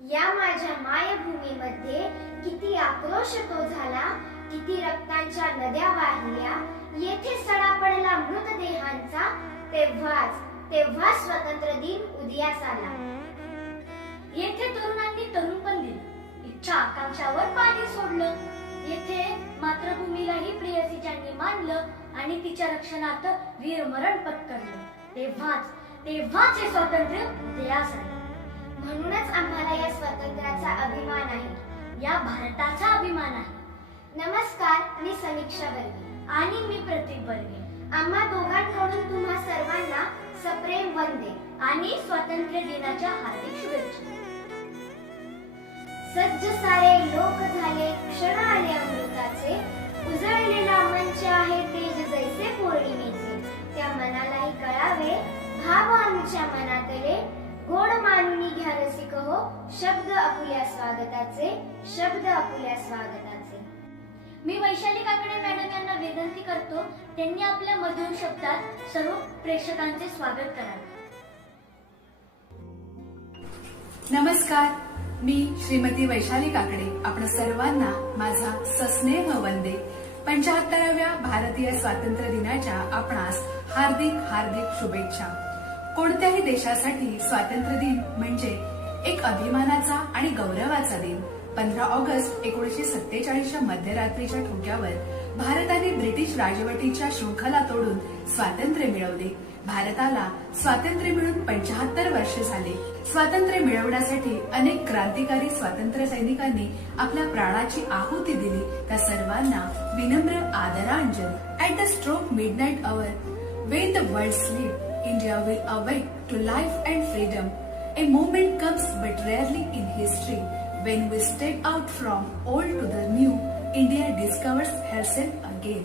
या माझ्या मायभूमीमध्ये किती आक्रोश तो झाला किती रक्तांच्या नद्या वाहिल्या येथे सडा पडला मृतदेहांचा तेव्हाच तेव्हा स्वतंत्र दिन उदयास आला. येथे तरुणांनी तरुणपण दिलं. इच्छा आकांक्षावर पाणी सोडलं. येथे मातृभूमीलाही प्रेयसीच्यांनी मानलं आणि तिच्या रक्षणात वीरमरण पत्करलं. तेव्हाच तेव्हाच हे स्वातंत्र्य उदयास आले. म्हणूनच आम्हाला या स्वातंत्र्याचा अभिमान आहे. या भारताचा अभिमान आहे. नमस्कार मी समीक्षा बर्गे आणि मी प्रतीक बर्गे आम्हा दोघांकडून तुम्हा सर्वांना सप्रेम वंदे आणि स्वातंत्र्य दिनाच्या हार्दिक शुभेच्छा. सज्ज सारे लोक झाले क्षण आले अमृताचे. उजळलेला मंच आहे तेज जैसे पौर्णिमेचे. त्या मनालाही कळावे भाव आमच्या मनातले. गोड मानुनी घ्या रसिक हो. शब्द आपुल्या स्वागताचे शब्द आपुल्या स्वागताचे. मी वैशाली काकडे मॅडम यांना विनंती करतो त्यांनी आपल्या मधुर शब्दात सर्व प्रेक्षकांचे स्वागत करावे नमस्कार मी श्रीमती वैशाली काकडे आपण सर्वांना माझा सस्नेह वंदे. पंचाहत्तराव्या भारतीय स्वातंत्र्य दिनाच्या आपणास हार्दिक हार्दिक शुभेच्छा. कोणत्याही देशासाठी स्वातंत्र्य दिन म्हणजे एक अभिमानाचा आणि गौरवाचा दिन. पंधरा ऑगस्ट एकोणीसशे सत्तेचाळीसच्या मध्यरात्रीच्या ठोक्यावर भारताने ब्रिटिश राजवटीच्या शृंखला तोडून स्वातंत्र्य मिळवले. भारताला स्वातंत्र्य मिळून पंचाहत्तर वर्ष झाले. स्वातंत्र्य मिळवण्यासाठी अनेक क्रांतिकारी स्वातंत्र्य सैनिकांनी आपल्या प्राणाची आहुती दिली. त्या सर्वांना विनम्र आदरांजली. At the stroke midnight hour when the world sleep India will awake to life and freedom. A moment comes but rarely in history when we step out from old to the new, India discovers herself again.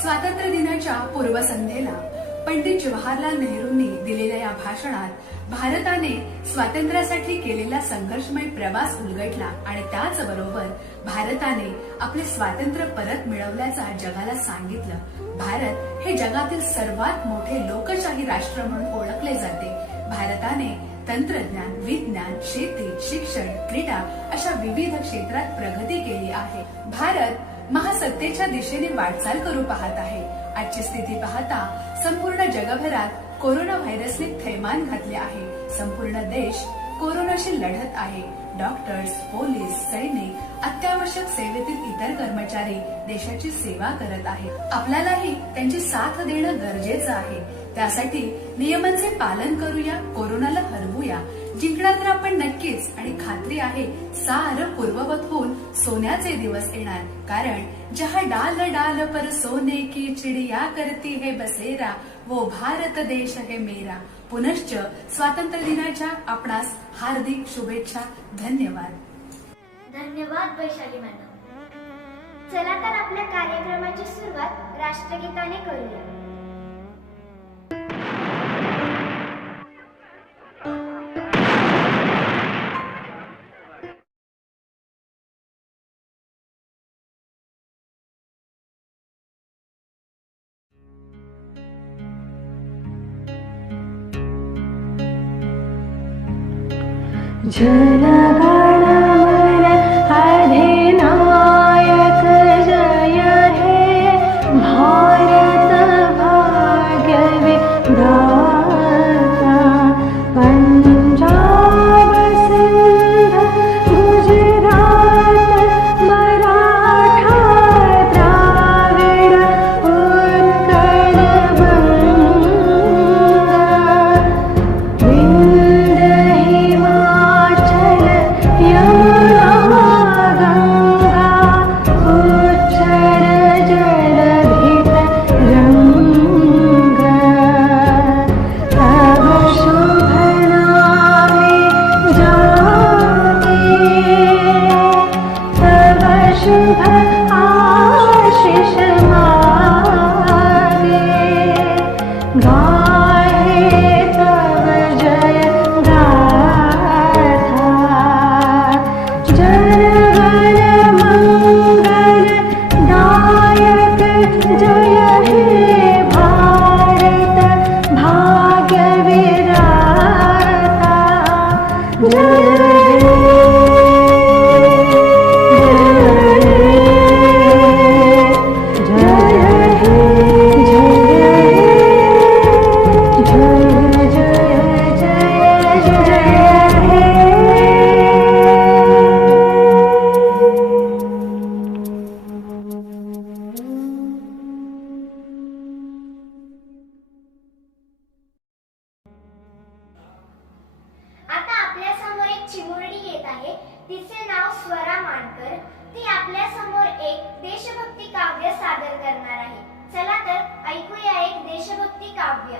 स्वातंत्र्य दिनाच्या पूर्वसंध्येला पंडित जवाहरलाल नेहरूंनी दिलेल्या या भाषणात भारताने स्वातंत्र्यासाठी केलेला संघर्षमय प्रवास उलगडला आणि त्याचबरोबर भारताने आपले स्वातंत्र्य परत मिळवल्याचा जगाला सांगितलं. भारत हे जगातील सर्वात मोठे लोकशाही राष्ट्र म्हणून ओळखले जाते. भारताने तंत्रज्ञान विज्ञान शेती शिक्षण क्रीडा अशा विविध क्षेत्रात प्रगती केली आहे. भारत महासत्तेच्या दिशेने वाटचाल करू पाहत आहे. आजची स्थिती पाहता संपूर्ण जगभरात कोरोना व्हायरसने थैमान घातले आहे. संपूर्ण देश कोरोनाशी लढत आहे. डॉक्टर्स पोलीस सैनिक अत्यावश्यक सेवेतील इतर कर्मचारी देशाची सेवा करत आहेत. आपल्यालाही त्यांची साथ देणं गरजेचं आहे. त्यासाठी नियमांचे पालन करूया कोरोनाला हरवूया जिंकणार तर आपण नक्कीच. आणि खात्री आहे सार पूर्ववत होऊन सोन्याचे दिवस येणार. कारण जहा डाल डाल पर सोने की चिडिया करती है बसेरा वो भारत देश है मेरा. पुनश्च स्वातंत्र्य दिनाच्या आपणास हार्दिक शुभेच्छा. धन्यवाद. धन्यवाद वैशाली मॅडम. चला तर आपल्या कार्यक्रमाची सुरुवात राष्ट्रगीताने करूया. 吹那个。तिचे नाव स्वरा मानकर ती आपल्यासमोर एक देशभक्ती काव्य सादर करणार आहे. चला तर ऐकूया एक देशभक्ती काव्य.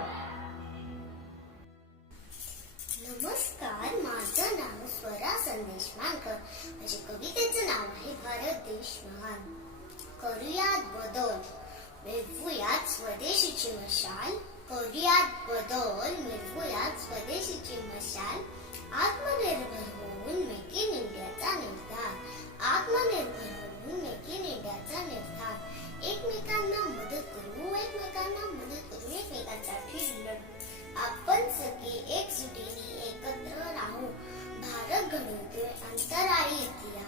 नमस्कार माझं नाव स्वरा संदेश मानकर. माझ्या कवितेचं नाव आहे भारत देश महान. करूयात बदल मिळवूयात स्वदेशीची मशाल. करूयात बदल मिळवूयात स्वदेशीची मशाल. आत्मनिर्भर होऊन मेक इन इंडियाचा निर्धार आत्मनिर्भर होऊन मेक इन इंडियाचा निर्धार एकमेकांना मदत करू एकमेकांना मदत करू एकमेकांसाठी लढू आपण सगळे एकजुटीने एकत्र राहू भारत घडवतोय अंतराळी इतिहास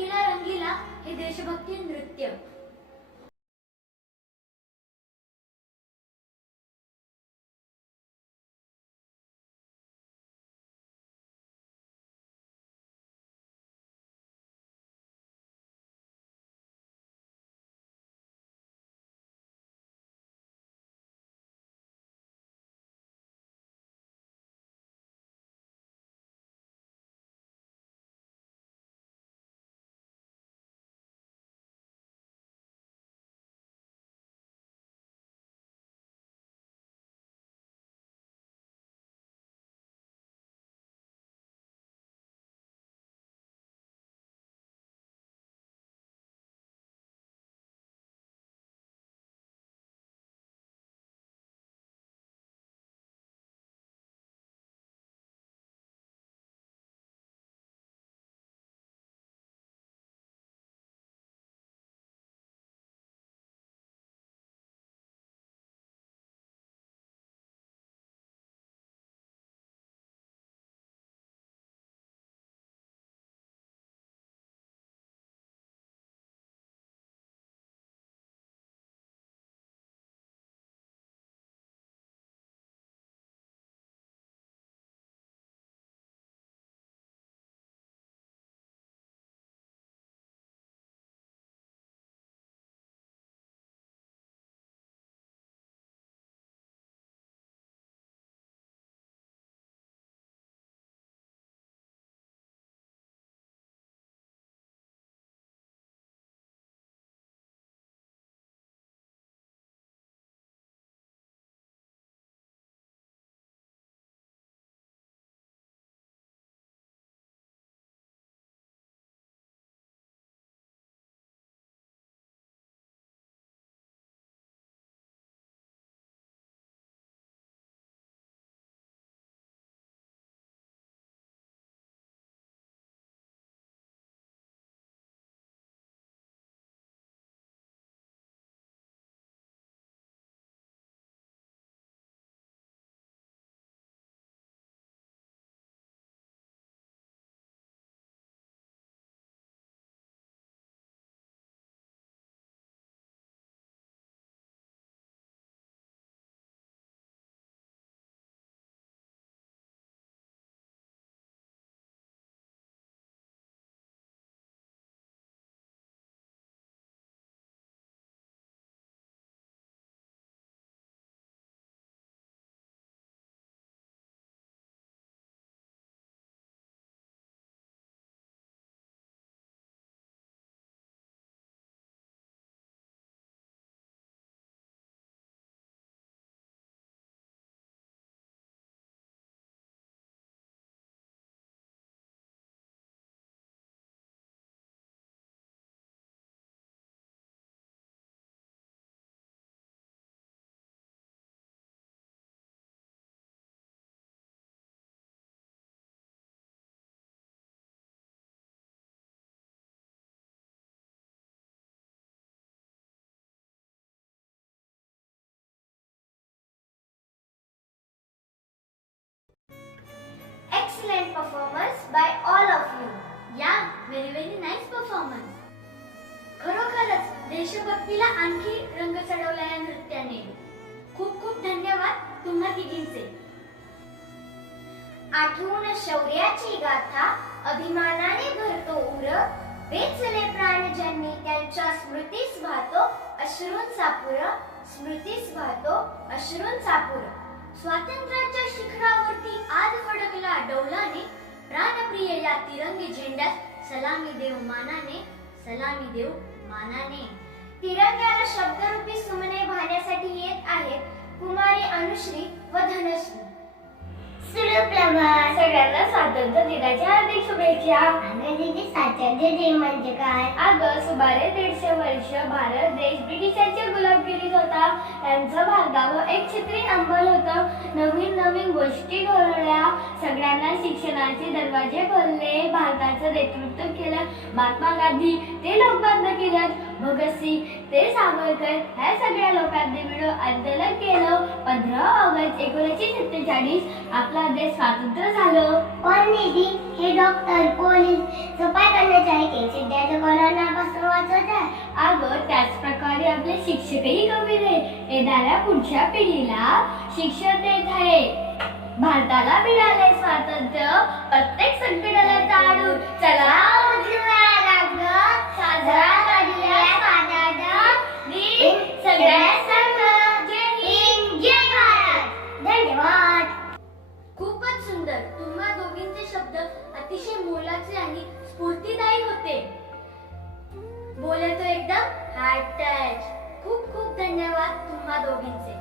रंगीला रंगीला हे देशभक्ती नृत्य. Performance by all of you. या व्हेरी व्हेरी नाईस परफॉर्मन्स खरोखरच देशभक्तीला आणखी रंग चढवला या नृत्याने खूप खूप धन्यवाद तुम्हा तिघींचे. आठवून शौर्याची गाथा अभिमानाने भरतो उर वेचले प्राण ज्यांनी त्यांच्या स्मृतीस वाहतो अश्रूंचा पुर स्मृतीस वाहतो अश्रूंचा पुर. स्वातंत्र्याच्या शिखरावरती आज फडकला डौलाने प्राणप्रिय या तिरंगी झेंड्यास सलामी देव मानाने सलामी देव मानाने. तिरंग्याला शब्दरूपी सुमने वाहण्यासाठी येत आहेत कुमारी अनुश्री व धनश्री. सगळ्यांना स्वातंत्र्य दिनाच्या हार्दिक शुभेच्छा. अंग्रेजीचे स्वातंत्र्य दिन म्हणजे काय? अगं सुमारे दीडशे वर्ष भारत देश ब्रिटिशांच्या गुलामगिरीत होता. त्यांचं भारतावर एक छत्री अंमल होतं. नवीन नवीन गोष्टी घडवल्या. सगळ्यांना शिक्षणाचे दरवाजे खोलले. भारताचं नेतृत्व केलं. महात्मा गांधी ते लोक बंद केलं भगतसिंग ते सावरकर ह्या सगळ्या लोकांनी मिळून आंदोलन केलं. पंधरा ऑगस्ट एकोणीसशे सत्तेचाळीस आपला देश स्वातंत्र्य झालं. पण निधी हे डॉक्टर पोलीस सफाई कर्मचारी विद्यार्थी कोरोनापासून वाचवत आहे. अगं त्याच प्रकारे आपले शिक्षकही कमी रे. येणाऱ्या पुढच्या पिढीला शिक्षण देत आहे. भारताला मिळाले स्वातंत्र्य. प्रत्येक संकटाला टाळून चला उजव्या. खूपच सुंदर. तुम्हा दोघींचे शब्द अतिशय मोलाचे आणि स्फूर्तिदायी होते. बोले तो एकदम हार्ट टच खूप खूप धन्यवाद तुम्हा दोघींचे.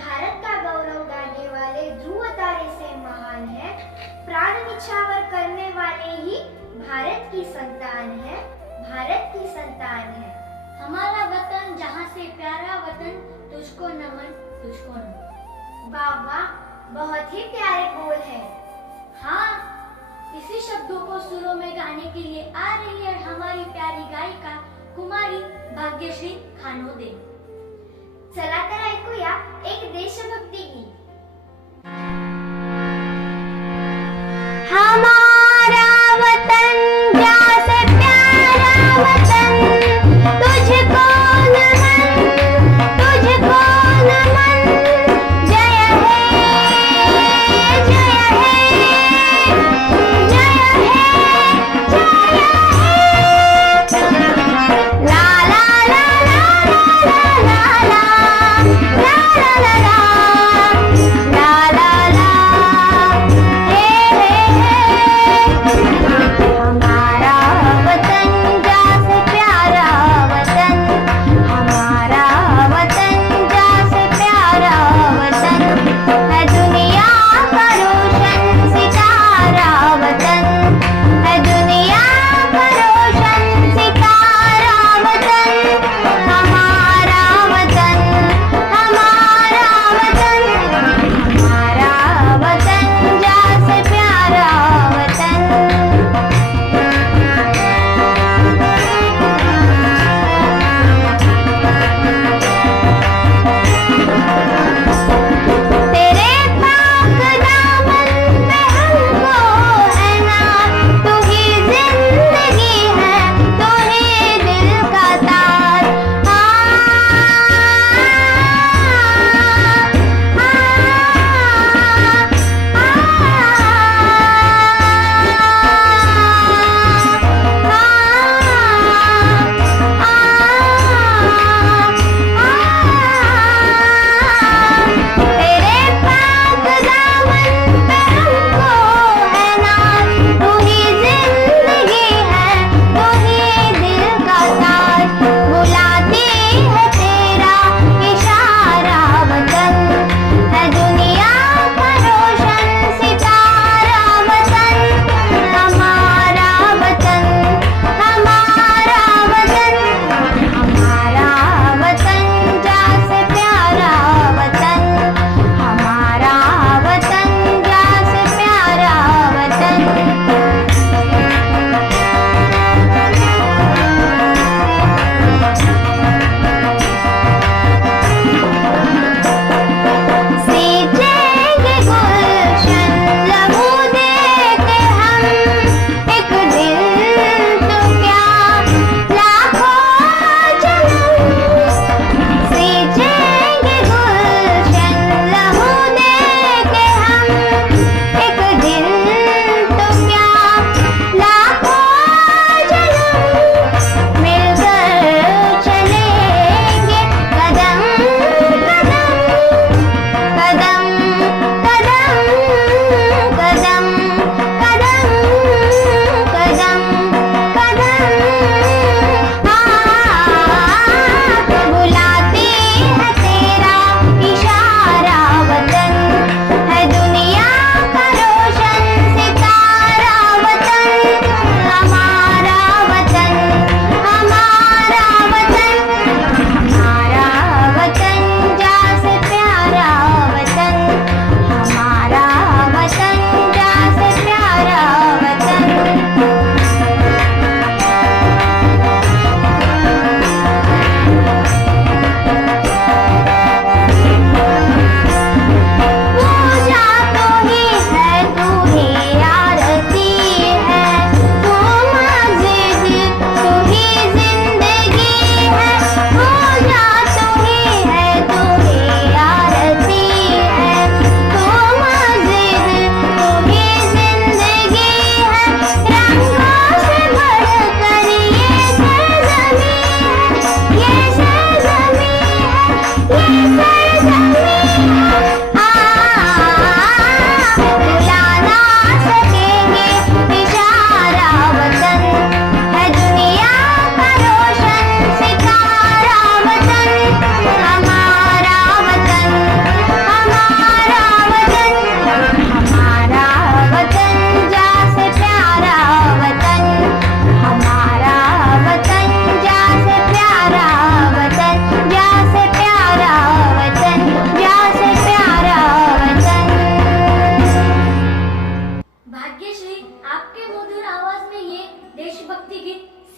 भारत का गौरव गाने वाले ध्रुव तारे से महान है? प्राण निछावर करने वाले ही भारत की संतान है। भारत की संतान है। हमारा वतन जहाँ से प्यारा वतन, तुझको नमन तुझको नमन। वाह बहुत ही प्यारे बोल है। हाँ इसी शब्दों को सुरों में गाने के लिए आ रही है हमारी प्यारी गायिका, कुमारी भाग्यश्री खानोदे। चला तर ऐकूया एक देशभक्ती गीत। हमारा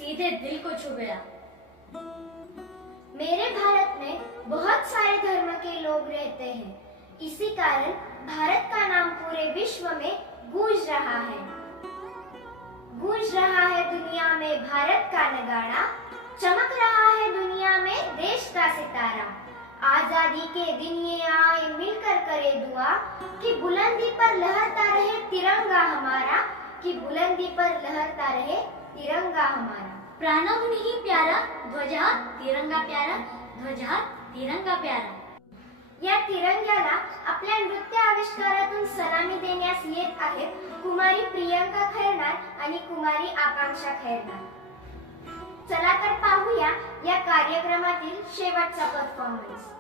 सीधे दिल को छू गया। मेरे भारत में बहुत सारे धर्म के लोग रहते हैं। इसी कारण भारत का नाम पूरे विश्व में गूंज रहा है। गूंज रहा है दुनिया में भारत का नगाड़ा, चमक रहा है दुनिया में देश का सितारा। आज़ादी के दिन ये आए, मिलकर करे दुआ कि बुलंदी पर लहरता रहे तिरंगा हमारा, कि बुलंदी पर लहरता रहे तिरंगा हमारा। प्राणाहूनही प्यारा ध्वजा तिरंगा प्यारा ध्वजा तिरंगा प्यारा. या तिरंग्याला आपल्या नृत्य आविष्कारातून सलामी देण्यास येत आहेत कुमारी प्रियंका खैरनार आणि कुमारी आकांक्षा खैरनार. चला तर पाहूया या कार्यक्रमातील शेवटचा परफॉर्मन्स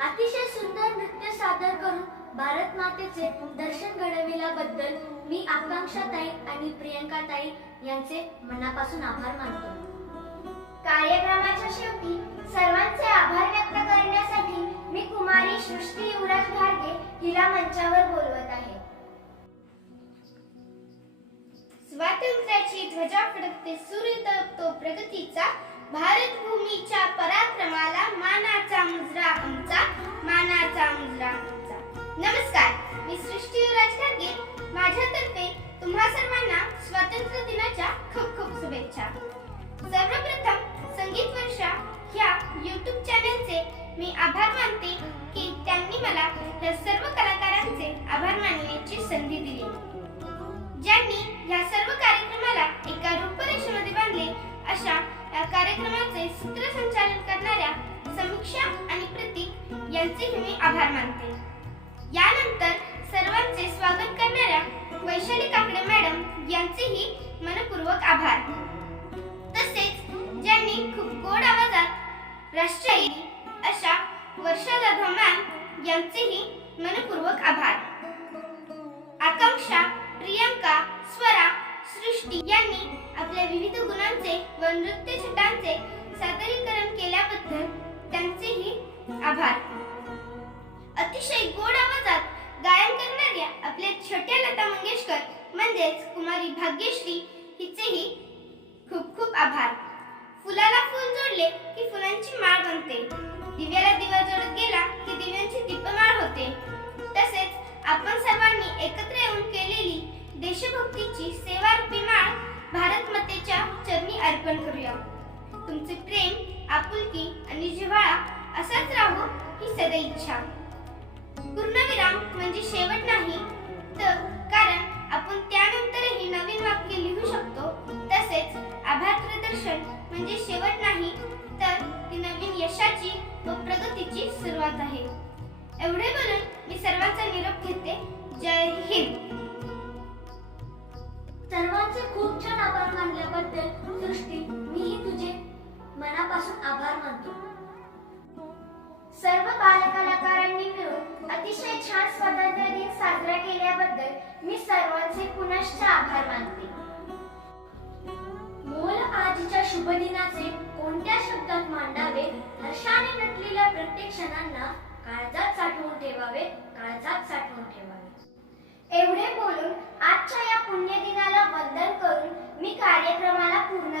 अतिशय सुंदर नृत्य सादर करून भारत मातेचे दर्शन घडविल्याबद्दल मी आकांक्षाताई आणि प्रियंकाताई यांचे मनापासून आभार मानतो. कार्यक्रमाच्या शेवटी सर्वांचे आभार व्यक्त करण्यासाठी मी कुमारी सृष्टी युवराज घारगे हिला मंचावर बोलवत आहे. स्वातंत्र्याची ध्वजा फडकते सूर्य तळपतो प्रगतीचा भारत भूमीच्या पराक्रमाला मानाचा मुजरा आमचा मानाचा मुजरा आमचा. नमस्कार मी सृष्टी युवराज घारगे माझ्यातर्फे तुम्हा सर्वांना स्वातंत्र्य दिनाच्या खूप खूप शुभेच्छा. सर्वप्रथम संगीत वर्षा ह्या यूट्यूब चॅनलचे मी आभार मानते की त्यांनी मला या सर्व कलाकारांचे आभार मानण्याची संधी दिली. ज्यांनी ह्या सर्व कार्यक्रमाला एका रूपरेषेमध्ये बांधले अशा कार्यक्रमाचे सूत्रसंचालन करणाऱ्या समीक्षा आणि प्रतीक यांचेही मी आभार मानते. यानंतर सर्वांचे स्वागत करणाऱ्या वैशाली काकडे मॅडम यांचेही मनपूर्वक आभार. तसेच ज्यांनी खूप गोड आवाजात राष्ट्रीय अशा वर्षा जाधव मॅम यांचेही मनपूर्वक आभार. आकांक्षा प्रियंका स्वरा सृष्टी यांनी आपल्या विविध गुणांचे व नृत्य छटांचे सादरीकरण केल्याबद्दल त्यांचेही आभार. अतिशय गोड आवाजात गायन करणाऱ्या आपल्या छोट्या लता मंगेशकर म्हणजेच कुमारी भाग्यश्री हिचेही खूप खूप आभार. फुलाला फुल जोडले की फुलांची माळ बनते. दिव्याला दिवा जोडत गेला की दिव्यांची दीपमाळ होते. तसेच आपण सर्वांनी एकत्र येऊन केलेली देशभक्तीची सेवारूपी माळ भारत मातेच्या चरणी अर्पण करूया. तुमचे प्रेम आपुलकी आणि जिव्हाळा असाच राहू ही सदै इच्छा. पूर्णविराम म्हणजे शेवट नाही तर कारण आपण त्यानंतरही नवीन वाक्य लिहू शकतो. तसेच आभार प्रदर्शन म्हणजे शेवट नाही तर ती नवीन यशाची व प्रगतीची सुरुवात आहे. एवढे बोलून मी सर्वांचा निरोप घेते. जय हिंद. सर्वांचे खूप छान आभार मानल्याबद्दल सृष्टी मीही तुझे मनापासून आभार मानतो. सर्व बालकलाकारांनी मिळून अतिशय छान स्वातंत्र्य दिन साजरा केल्याबद्दल मी सर्वांचे पुनश्च आभार मानते. मोल आजीच्या शुभ दिनाचे कोणत्या शब्दात मांडावे हर्षाने नटलेल्या प्रत्येक क्षणांना काळजात साठवून ठेवावे काळजात साठवून ठेवावे. एवढे बोलून आजच्या या पुण्यदिनाला वंदन करून मी कार्यक्रमाला पूर्ण